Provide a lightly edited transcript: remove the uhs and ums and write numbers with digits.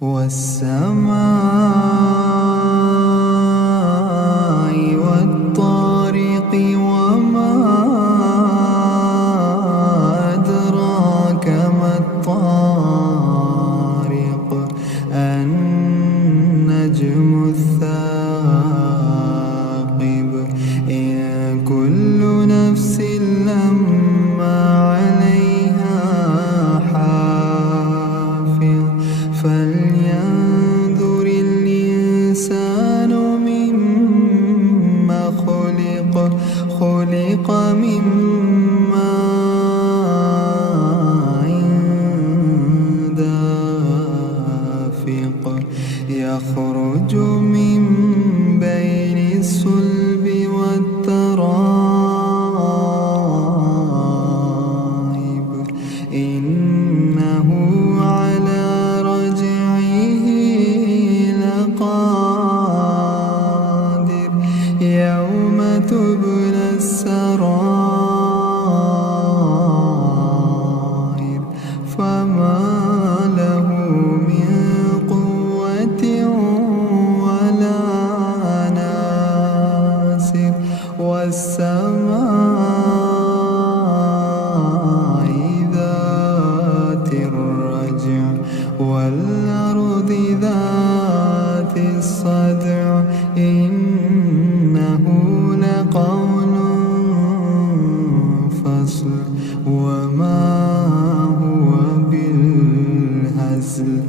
والسماء والطارق وما أدراك ما الطارق النجم الثاقب إن كل نفس لما عليها حافظ فلينظر الإنسان مما خلق من ماء دافق يخرج من بين الصلب والترائب إنه على رجعه لقادر يوم تبلى السرائر فما له من قوة ولا ناصر والسماء ذات الرجع والأرض ذات الصدع إنه لقول فصل وما هو بالهزل